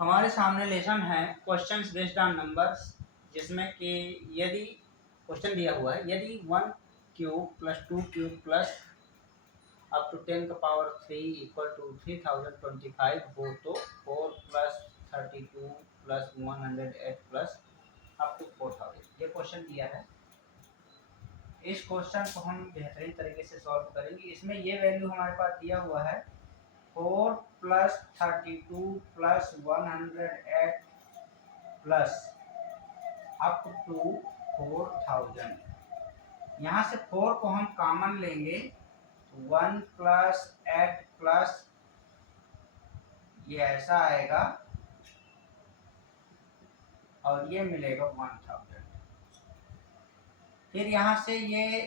हमारे सामने लेसन है क्वेश्चंस बेस्ड ऑन नंबर्स, जिसमें कि यदि क्वेश्चन दिया हुआ है यदि 1 cube plus 2 cube plus up to 10 का पावर 3 इक्वल टू 3025 हो तो 4 plus 32 plus 108 plus up to 4000 ये क्वेश्चन दिया है। इस क्वेश्चन को हम बेहतरीन तरीके से सॉल्व करेंगे। इसमें ये वैल्यू हमारे पास दिया हुआ है 4 plus 32 plus 108 plus up to 4000। यहाँ से 4 को हम कॉमन लेंगे, 1 प्लस 8 प्लस ये ऐसा आएगा और ये मिलेगा 1000। फिर यहाँ से ये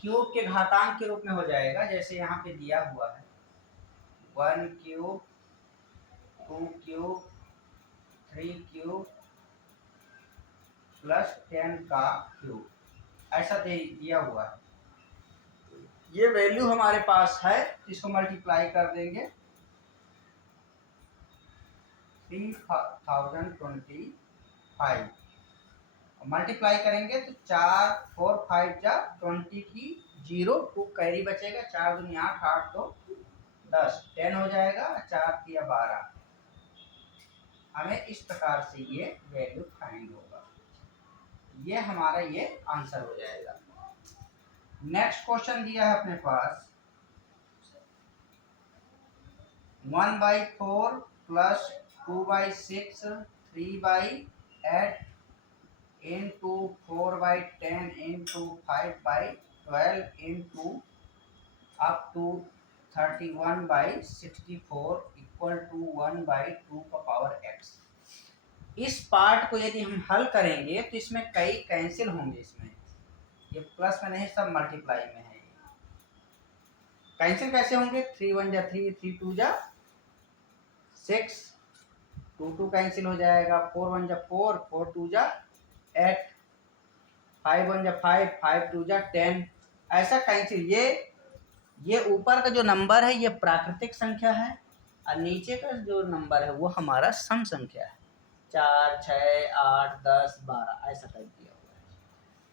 क्यूब के घातांक के रूप में हो जाएगा, जैसे यहाँ पे दिया हुआ है 1 क्यूब 2 क्यूब 3 क्यूब प्लस 10 का क्यूब, ऐसा दिया हुआ है। ये वैल्यू हमारे पास है, इसको मल्टीप्लाई कर देंगे 3025, मल्टीप्लाई करेंगे तो 4 4 5 जा 20 की 0 2 कैरी बचेगा, 4 दूनी 8 8 तो 10 10 हो जाएगा, 4 तिया 12। हमें इस प्रकार से ये वैल्यू फाइंड होगा, ये हमारा ये आंसर हो जाएगा। नेक्स्ट क्वेश्चन दिया है अपने पास 1/4 plus 2/6 3/8 into 4/10 into 5/12 into up to 31/64 equal to 1/2 का पावर x। इस पार्ट को यदि हम हल करेंगे तो इसमें कई कैंसिल होंगे, इसमें ये प्लस में नहीं सब मल्टीप्लाई में है। कैंसिल कैसे होंगे, 3 1 जा 3 3 2 जा 6 2 2 कैंसिल हो जाएगा, 4 1 जा 4 4 2 जा 8 5 1 जा 5 5 2 जा 10, ऐसा कैंसिल। ये ऊपर का जो नंबर है ये प्राकृतिक संख्या है और नीचे का जो नंबर है वो हमारा सम संख्या है, 4 6 8 10 12 ऐसा टाइप दिया हुआ है।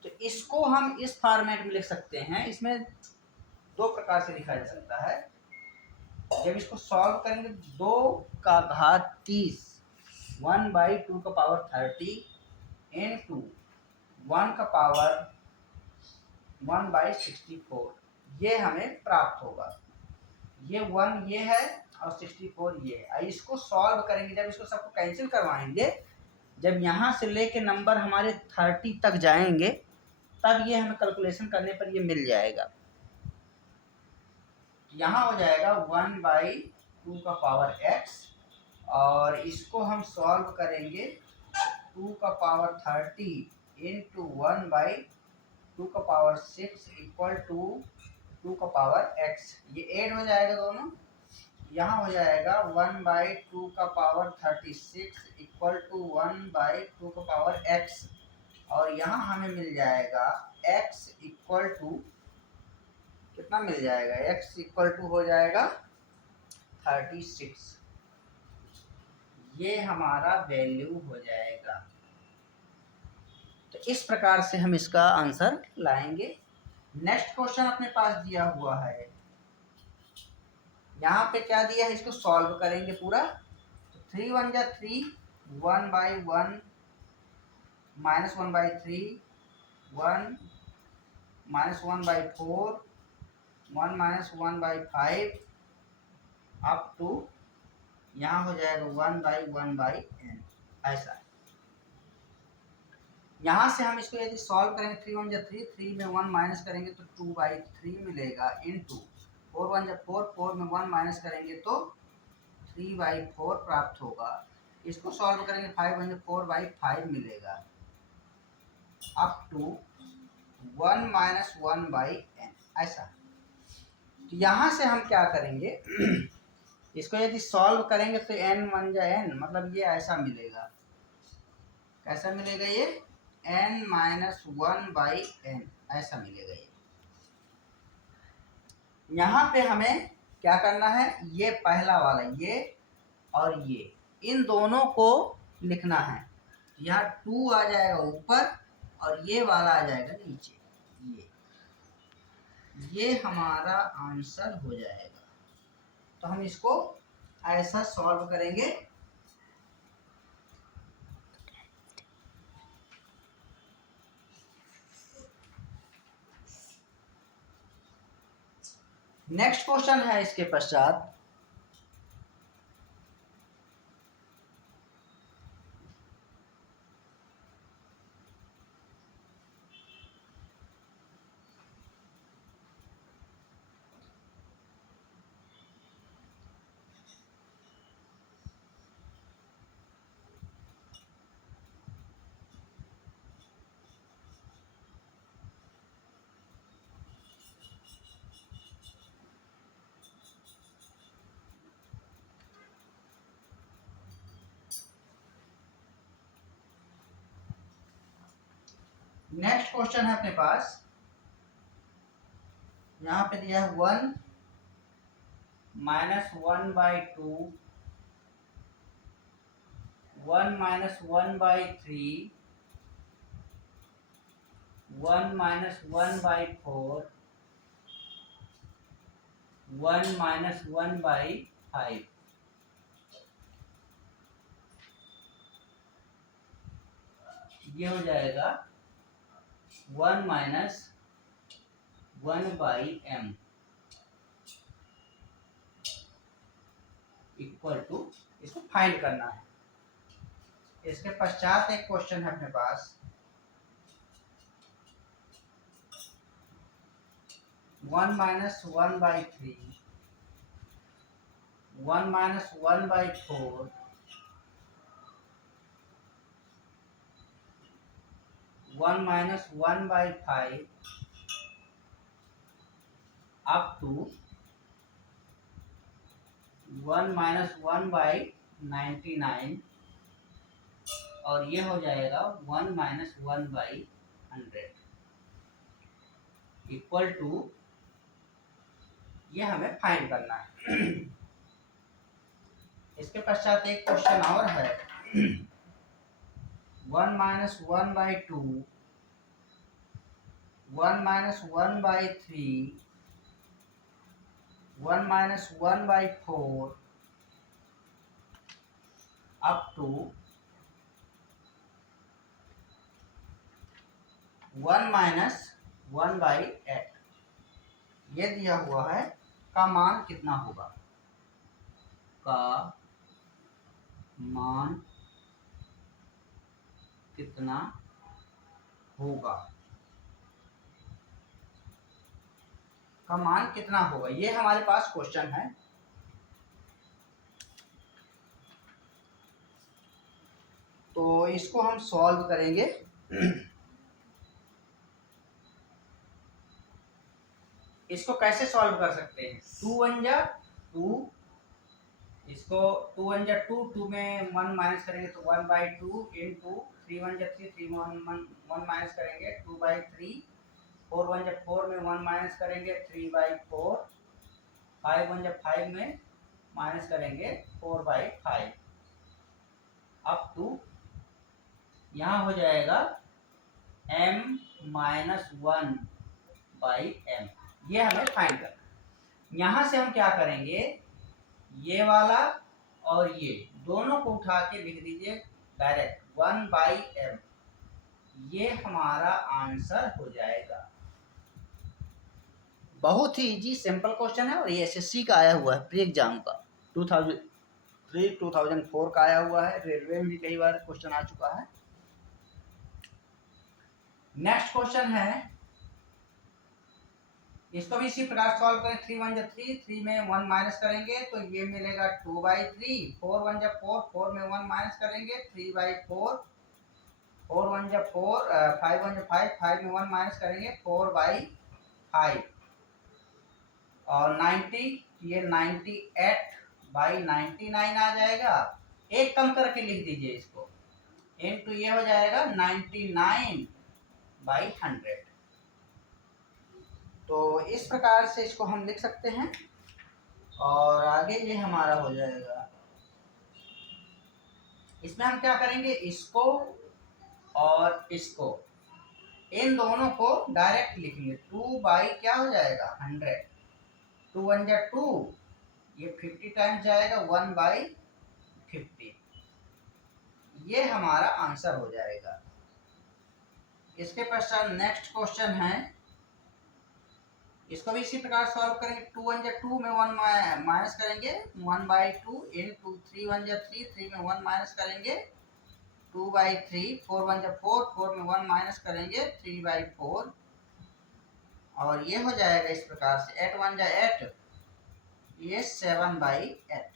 तो इसको हम इस फॉर्मेट में लिख सकते हैं। इसमें दो प्रकार से लिखा जा सकता है। जब इसको सॉल्व करेंगे 2 का घात 30 1/2 का पावर 30 into 1 का पावर 1/64 ये हमें प्राप्त होगा। ये 1 ये है और 64 ये है। इसको सॉल्व करेंगे, जब इसको सबको कैंसिल करवाएंगे, जब यहाँ से लेके नंबर हमारे 30 तक जाएंगे तब ये हमें कैलकुलेशन करने पर ये मिल जाएगा। यहाँ हो जाएगा 1/2 का पावर x और इसको हम सॉल्व करेंगे 2 का पावर 30 into 1/2 का पावर 6 इक्वल टू 2 का पावर x। ये ऐड हो जाएगा दोनों, यहाँ हो जाएगा 1/2 का पावर 36 इक्वल टू 1/2 का पावर x और यहाँ हमें मिल जाएगा x इक्वल टू कितना मिल जाएगा, x इक्वल टू हो जाएगा 36। ये हमारा वैल्यू हो जाएगा। तो इस प्रकार से हम इसका आंसर लाएंगे। नेक्स्ट क्वेश्चन अपने पास दिया हुआ है, यहाँ पे क्या दिया है, इसको सॉल्व करेंगे पूरा। तो 3 1 जा 3 1/1 minus 1/3 1 minus 1/4 1 minus 1/5 up to यहाँ हो जाएगा 1/1/n ऐसा। यहाँ से हम इसको यदि सॉल्व करेंगे 3 1 जा 3 3 में 1 माइनस करेंगे तो 2/3 मिलेगा इनटू 4 1 जा 4 4 में 1 माइनस करेंगे तो 3/4 प्राप्त होगा। इसको सॉल्व करेंगे 5 1 जा 4/5 मिलेगा अप टू 1 माइनस 1/n ऐसा। तो यहाँ से हम क्या करेंगे इसको यदि सॉल्व करेंगे तो n 1 जा n मतलब ये ऐसा मिलेगा। कैसा मिलेगा, ये n माइनस 1/n ऐसा मिलेगा। ये यहाँ पे हमें क्या करना है, ये पहला वाला ये और ये इन दोनों को लिखना है। यहाँ 2 आ जाएगा ऊपर और ये वाला आ जाएगा नीचे। ये हमारा आंसर हो जाएगा। तो हम इसको ऐसा सॉल्व करेंगे। नेक्स्ट क्वेश्चन है इसके पश्चात, नेक्स्ट क्वेश्चन है अपने पास। यहाँ पे दिया है 1 - 1/2, 1 - 1/3, 1 - 1/4, 1 - 1/5। ये हो जाएगा 1 - 1/m इक्वल टू, इसको फाइंड करना है। इसके पश्चात एक क्वेश्चन है अपने पास, 1 - 1/3, 1 - 1/4, 1 - 1/5 up to 1 - 1/99, और ये हो जाएगा 1 - 1/100 इक्वल टू, ये हमें फाइंड करना है। इसके पश्चात एक क्वेश्चन और है, 1 - 1/2, 1 - 1/3, 1 - 1/4 up to 1 - 1/8। ये दिया हुआ है, का मान कितना होगा, का मान कितना होगा, का मान कितना होगा, ये हमारे पास क्वेश्चन है। तो इसको हम सॉल्व करेंगे। इसको कैसे सॉल्व कर सकते हैं, 2 × 1 = 2, इसको 2 × 1 = 2, 2 में 1 माइनस करेंगे तो 1/2 इंटू 3 × 1 = 3, 3 में 1 माइनस करेंगे 2/3, 4 × 1 = 4 में 1 माइनस करेंगे 3/4, 5 × 1 = 5 में माइनस करेंगे 4/5 अप टू, यहाँ हो जाएगा m - 1/m। ये हमें फाइंड करना है। यहाँ से हम क्या करेंगे, ये वाला और ये दोनों को उठा के लिख दीजिए डायरेक्ट 1/m, ये हमारा आंसर हो जाएगा। बहुत ही इजी सिंपल क्वेश्चन है और ये एसएससी का आया हुआ है, प्री एग्जाम का 2003 2004 का आया हुआ है, रेलवे में भी कई बार क्वेश्चन आ चुका है। नेक्स्ट क्वेश्चन है, इसको भी इसी प्रकार सॉल्व करें। 3 × 1 = 3, 3 में 1 माइनस करेंगे तो ये मिलेगा 2/3, 4 × 1 = 4, 4 में 1 माइनस करेंगे 3/4, 4 × 1 = 4, 5 × 1 = 5, 5 में 1 माइनस करेंगे 4/5, और 90, ये 98/99 आ जाएगा। एक कम करके लिख दीजिए इसको, इनटू ये हो जाएगा 99/100। तो इस प्रकार से इसको हम लिख सकते हैं और आगे ये हमारा हो जाएगा इसमें हम क्या करेंगे, इसको और इसको, इन दोनों को डायरेक्ट लिखेंगे। 2 बाई क्या हो जाएगा 100, 2 1 जा 2, ये 50 टाइम्स जाएगा 1 बाई 50, ये हमारा आंसर हो जाएगा। इसके पश्चात नेक्स्ट क्वेश्चन है, इसको भी इसी प्रकार सॉल्व करेंगे। 2 1 जा 2 में 1 माइनस करेंगे 1 बाई 2 इंटू 3 1 जा 3, 3 में 1 माइनस करेंगे 2 बाई 3, 4 1 जा 4, 4 में 1 माइनस करेंगे 3 बाई 4, और ये हो जाएगा इस प्रकार से 8 1 जा 8, ये 7 बाई 8।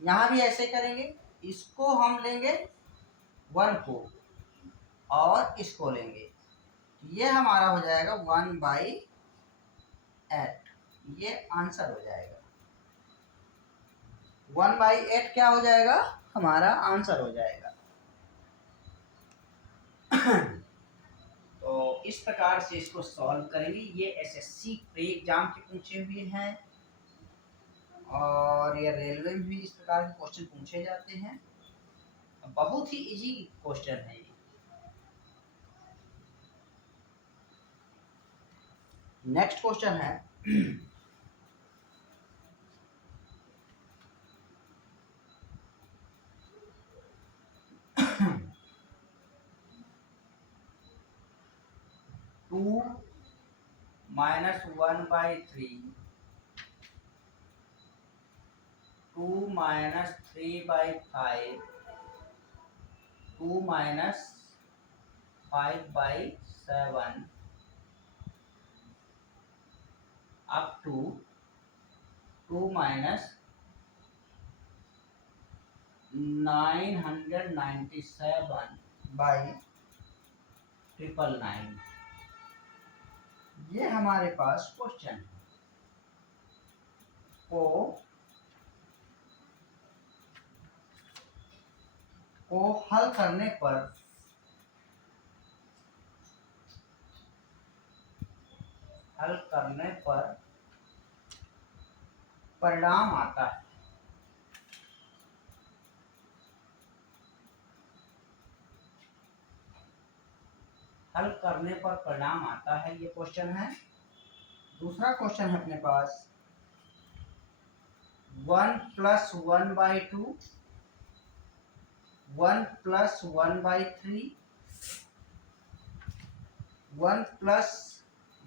यहाँ भी ऐसे करेंगे, इसको हम लेंगे 1 को और इसको लेंगे, ये हमारा हो जाएगा 1 बाई 8, ये आंसर हो जाएगा। 1 बाई 8 क्या हो जाएगा, हमारा आंसर हो जाएगा। तो इस प्रकार से इसको सॉल्व करेंगे। ये एसएससी प्री एग्जाम के पूछे हुए हैं और ये रेलवे में भी इस प्रकार के क्वेश्चन पूछे जाते हैं। बहुत ही इजी क्वेश्चन है ये। नेक्स्ट क्वेश्चन है 2 minus 1 by 3, 2 minus 3 by 5, 2 minus 5 by 7 up to 2 minus 997 by 999, ये हमारे पास क्वेश्चन है। को हल करने पर परिणाम आता है। हल करने पर परिणाम आता है, ये क्वेश्चन है। दूसरा क्वेश्चन है अपने पास 1 plus 1 by 2, 1 plus 1 by 3, 1 plus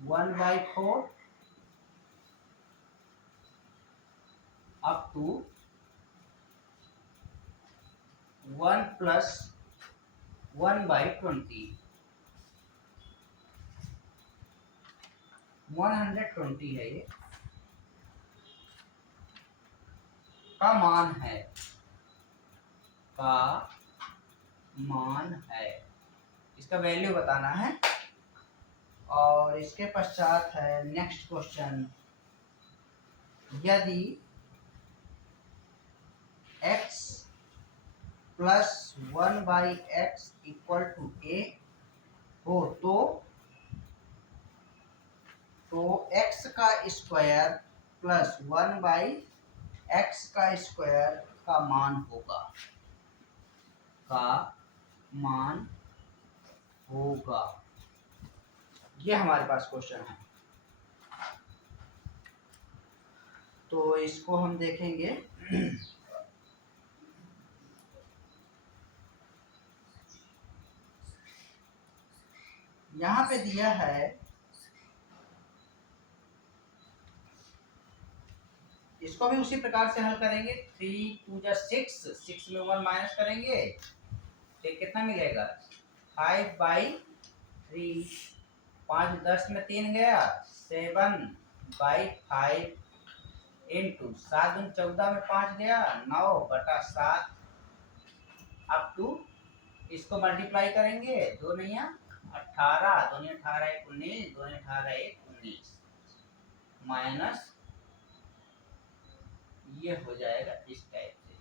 1 by 4 up to 1 plus 1 by 20, 120 है ये, का मान है, इसका वैल्यू बताना है। और इसके पश्चात है नेक्स्ट क्वेश्चन, यदि x plus 1 by x equal to a हो तो x का स्क्वायर प्लस 1 बाई एक्स का स्क्वायर का मान होगा, ये हमारे पास क्वेश्चन है। तो इसको हम देखेंगे। यहाँ पे दिया है, इसको भी उसी प्रकार से हल करेंगे। 3 2 जा 6, 6 में 1 माइनस करेंगे तो कितना मिलेगा 5 बाई 3, 5 10 में 3 गया 7 बाई 5 इंटू 7 दूनी 14 में 5 गया 9 बटा 7 अप टू, इसको मल्टीप्लाई करेंगे 2 नहीं 18, 2 18 1 19, 2 18 1 19 माइनस, ये हो जाएगा इस टाइप से।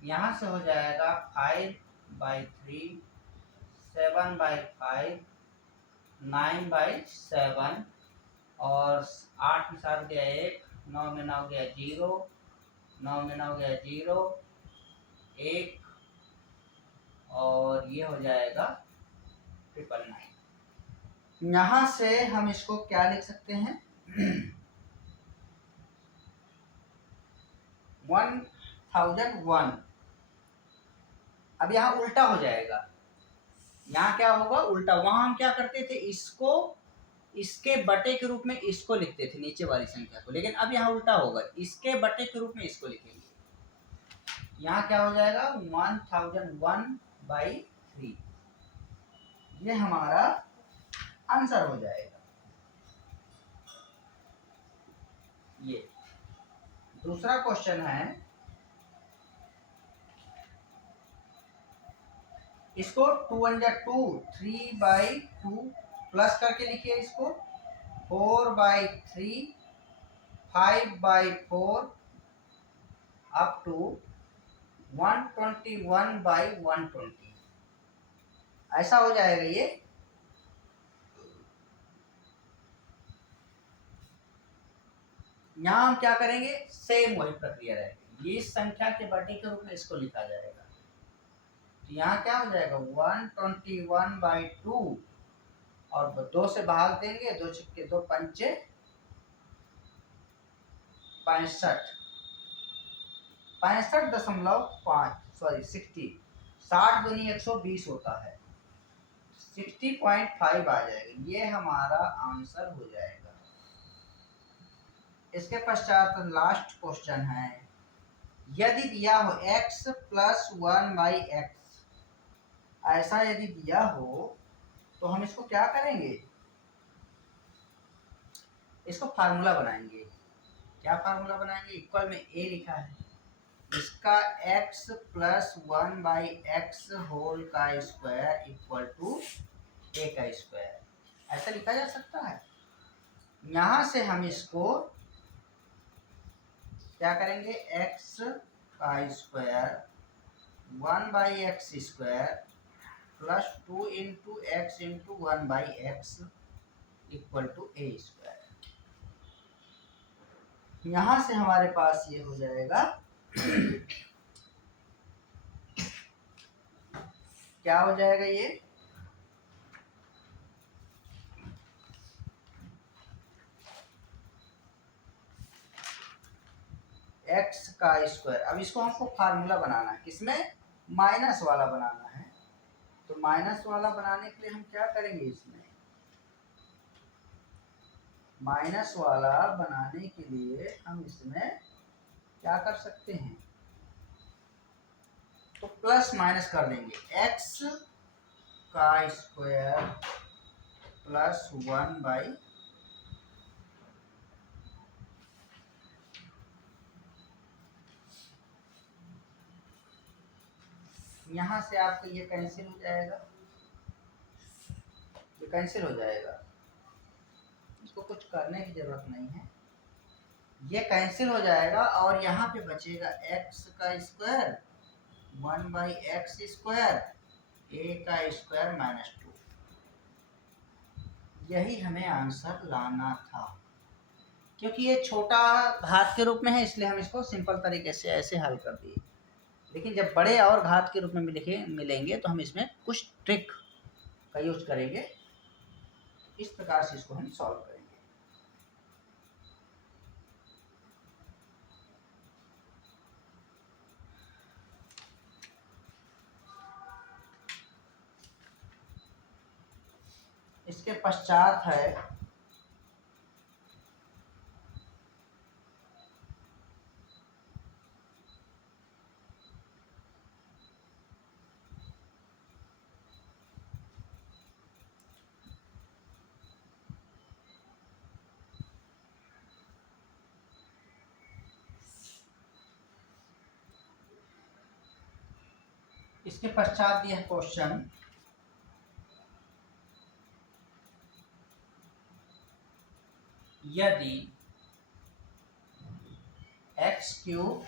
यहाँ से हो जाएगा 5 बाई 3, 7 बाई 5, 9 बाई 7 और 8 में 7 गया 1, 9 में 9 गया 0, 9 में 9 गया 0, 1 और ये हो जाएगा 999। यहाँ से हम इसको क्या लिख सकते हैं 1001। अब यहाँ उल्टा हो जाएगा, यहाँ क्या होगा उल्टा। वहां हम क्या करते थे, इसको इसके बटे के रूप में इसको लिखते थे नीचे वाली संख्या को, लेकिन अब यहाँ उल्टा होगा, इसके बटे के रूप में इसको लिखेंगे। यहाँ क्या हो जाएगा 1001/3, ये हमारा आंसर हो जाएगा। ये दूसरा क्वेश्चन है, इसको 2 × 2 3/2 प्लस करके लिखिए इसको 4/3 5/4 अप टू 121/120, ऐसा हो जाएगा ये। यहाँ हम क्या करेंगे, सेम वही प्रक्रिया रहेगी, ये इस संख्या के बटे के रूप में इसको लिखा जाएगा। तो यहाँ क्या हो जाएगा 121/2 और 2 से भाग देंगे, 2 छिक्के 2 पंचे 65, 65.5 सॉरी 60, 60 दूनी 120 होता है, 60.5 आ जाएगा, ये हमारा आंसर हो जाएगा। इसके पश्चात लास्ट क्वेश्चन है, यदि दिया हो x + 1/x, ऐसा यदि दिया हो तो हम इसको क्या करेंगे, इसको फार्मूला बनाएंगे। क्या फार्मूला बनाएंगे, इक्वल में a लिखा है, इसका x + 1/x होल का स्क्वायर इक्वल टू a का स्क्वायर, ऐसा लिखा जा सकता है। यहाँ से हम इसको क्या करेंगे, x का square 1/x square plus 2 × x × 1/x equal to a square. यहाँ से हमारे पास ये हो जाएगा क्या हो जाएगा, ये x का स्क्वायर। अब इसको हमको फार्मूला बनाना है, किसमें, माइनस वाला बनाना है। तो माइनस वाला बनाने के लिए हम क्या करेंगे, इसमें माइनस वाला बनाने के लिए हम इसमें क्या कर सकते हैं, तो प्लस माइनस कर देंगे, x का स्क्वायर प्लस 1/, यहाँ से आपको ये कैंसिल हो जाएगा, ये कैंसिल हो जाएगा, इसको कुछ करने की जरूरत नहीं है, ये कैंसिल हो जाएगा और यहाँ पे बचेगा x का स्क्वायर 1/x स्क्वायर a का स्क्वायर -2। यही हमें आंसर लाना था। क्योंकि ये छोटा घात के रूप में है, इसलिए हम इसको सिंपल तरीके से ऐसे हल कर दिए, लेकिन जब बड़े और घात के रूप में मिलेंगे तो हम इसमें कुछ ट्रिक का यूज करेंगे, इस प्रकार से इसको हम सॉल्व करेंगे। इसके पश्चात है इसके पश्चात दिया क्वेश्चन, यदि x³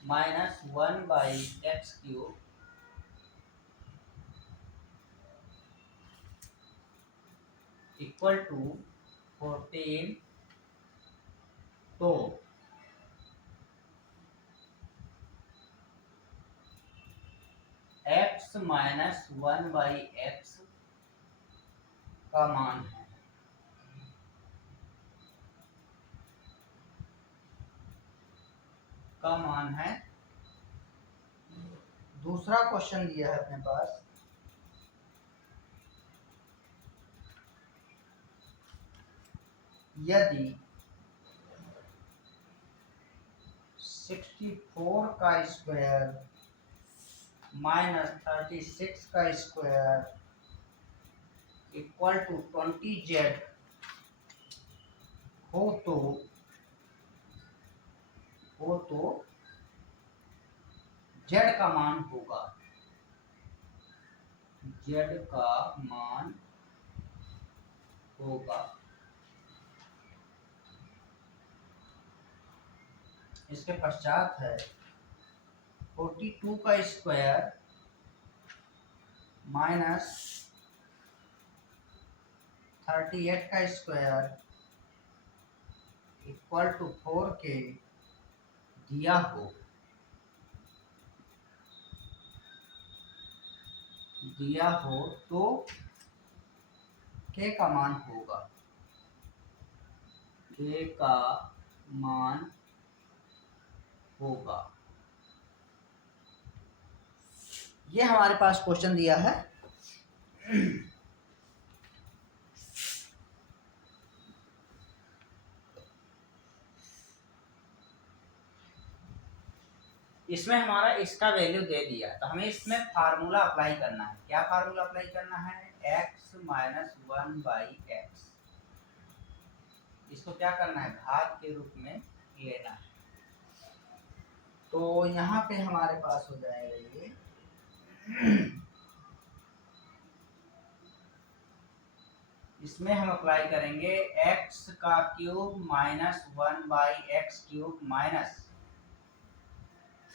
- 1/x³ इक्वल टू 14, तो x माइनस 1/x का मान है। दूसरा क्वेश्चन दिया है अपने पास, यदि 64 का स्क्वायर माइनस 36 का स्क्वायर इक्वल टू 20z हो तो z का मान होगा, इसके पश्चात है 42 का स्क्वायर माइनस 38 का स्क्वायर इक्वल टू 4 के दिया हो तो k का मान होगा। ये हमारे पास क्वेश्चन दिया है। इसमें हमारा इसका वैल्यू दे दिया, तो हमें इसमें फार्मूला अप्लाई करना है। क्या फार्मूला अप्लाई करना है? x माइनस 1/x, इसको क्या करना है? घात के रूप में लेना है। तो यहाँ पे हमारे पास हो जाएगा ये इसमें हम अप्लाई करेंगे x का cube minus 1/x³ minus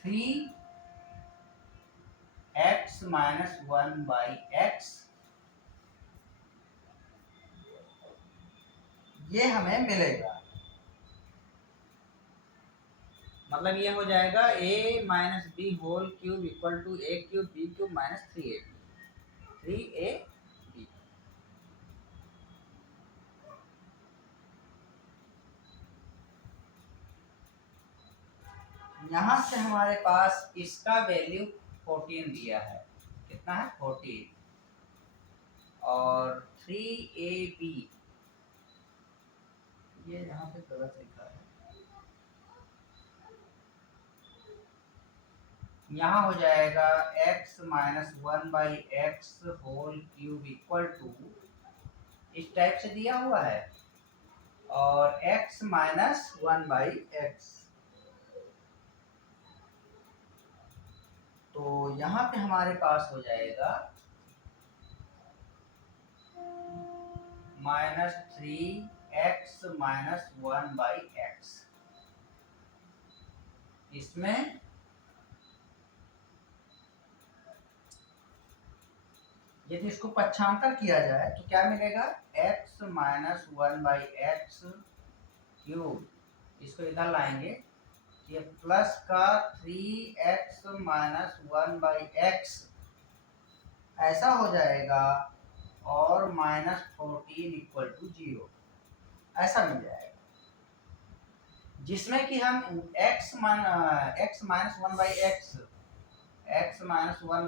3x minus 1/x, ये हमें मिलेगा। मतलब ये हो जाएगा a minus b whole cube equal to a³ b³ minus 3ab। यहाँ से हमारे पास इसका वैल्यू 14 दिया है। कितना है? 14। और 3ab, ये यहाँ पे गलत लिखा है, यहाँ हो जाएगा x minus 1/x whole cube equal to, इस टाइप से दिया हुआ है, और x माइनस 1/x। तो यहाँ पे हमारे पास हो जाएगा माइनस 3x माइनस 1/x। इसमें यदि इसको पक्षांतर किया जाए तो क्या मिलेगा? x माइनस 1/x³, इसको इधर लाएंगे, ये प्लस का 3x माइनस 1/x ऐसा हो जाएगा, और माइनस 14 इक्वल टू 0 ऐसा मिल जाएगा। जिसमें कि हम x माइनस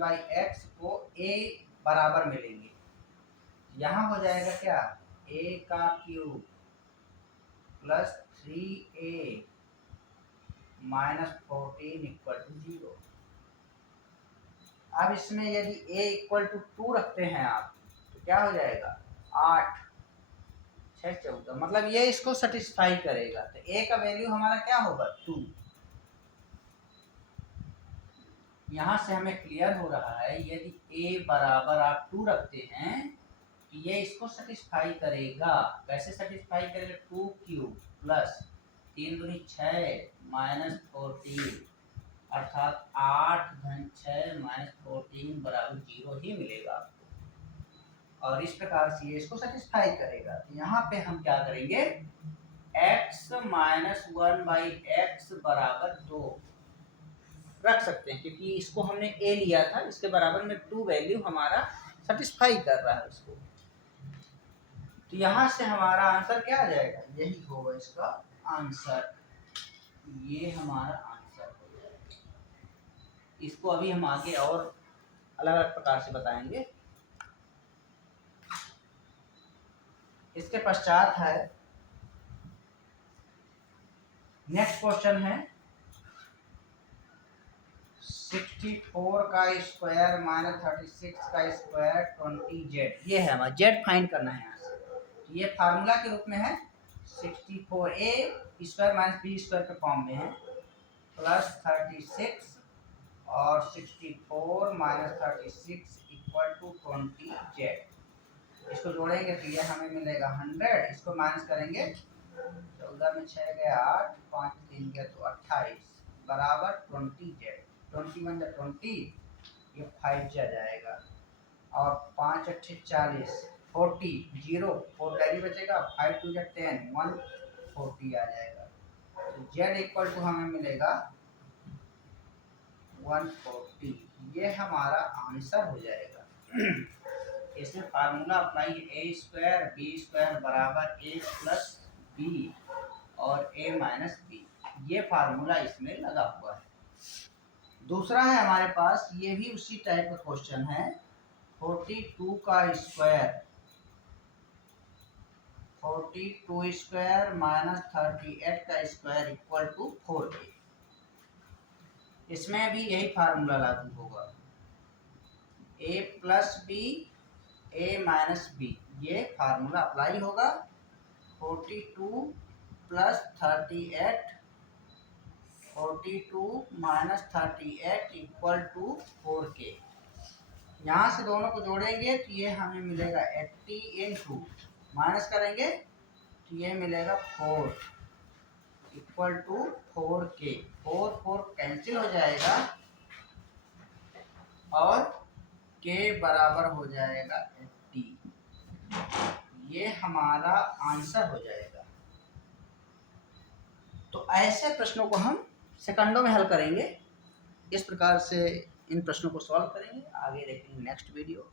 1/x को a बराबर मिलेंगे। यहाँ हो जाएगा क्या? a का cube plus 3a minus 14 equal to 0। अब इसमें यदि a इक्वल टू 2 रखते हैं आप, तो क्या हो जाएगा? 8 6 14, मतलब ये इसको सेटिस्फाई करेगा। तो a का वैल्यू हमारा क्या होगा? 2। यहाँ से हमें क्लियर हो रहा है, यदि a बराबर आप 2 रखते हैं तो ये इसको सेटिस्फाई करेगा। कैसे सेटिस्फाई करेगा? 2³ प्लस 3 दूनी 6 माइनस 14, अर्थात 8 धन 6 माइनस 14 बराबर 0 ही मिलेगा आपको। और इस प्रकार से ये इसको सेटिस्फाई करेगा। तो यहाँ पे हम क्या करेंगे? x माइनस 1/x बराबर 2, रख सकते हैं, क्योंकि इसको हमने ए लिया था, इसके बराबर में 2 वैल्यू हमारा सेटिस्फाई कर रहा है उसको। तो यहाँ से हमारा आंसर क्या आ जाएगा, यही होगा इसका आंसर, ये हमारा आंसर हो जाएगा। इसको अभी हम आगे और अलग अलग प्रकार से बताएंगे। इसके पश्चात है नेक्स्ट क्वेश्चन है 64 का स्क्वायर माइनस 36 का स्क्वायर 20z। ये है हमारा जेड फाइंड करना है यहाँ से। तो ये फार्मूला के रूप में है 64a square minus b square के फॉर्म में है, प्लस 36 और 64 माइनस 36 इक्वल टू 20z। इसको जोड़ेंगे तो ये हमें मिलेगा 100, इसको माइनस करेंगे 14 में 6 गया 8, 5 3 गया तो 28 बराबर 20z। 21 या 20, ये 5 जा जाएगा और 5 8 40 40 0 4 कैरी बचेगा, 5 2 10 140 आ जाएगा। तो z इक्वल टू हमें मिलेगा 140, ये हमारा आंसर हो जाएगा। इसमें फार्मूला अप्लाई ए स्क्वायर बी स्क्वायर बराबर ए प्लस बी और ए माइनस बी, ये फार्मूला इसमें लगा हुआ है। दूसरा है हमारे पास, ये भी उसी टाइप का क्वेश्चन है 42 का स्क्वायर 42 स्क्वायर माइनस 38 का स्क्वायर इक्वल टू 4a। इसमें भी यही फार्मूला लागू होगा, a plus b a minus b, ये फार्मूला अप्लाई होगा। 42 plus 38 42 minus 38 equal to 4k। यहाँ से दोनों को जोड़ेंगे तो ये हमें मिलेगा 80 इंटू माइनस करेंगे तो ये मिलेगा 4 इक्वल टू 4k। 4 4 कैंसिल हो जाएगा और k बराबर हो जाएगा 80, ये हमारा आंसर हो जाएगा। तो ऐसे प्रश्नों को हम सेकंडों में हल करेंगे। इस प्रकार से इन प्रश्नों को सॉल्व करेंगे। आगे देखेंगे नेक्स्ट वीडियो।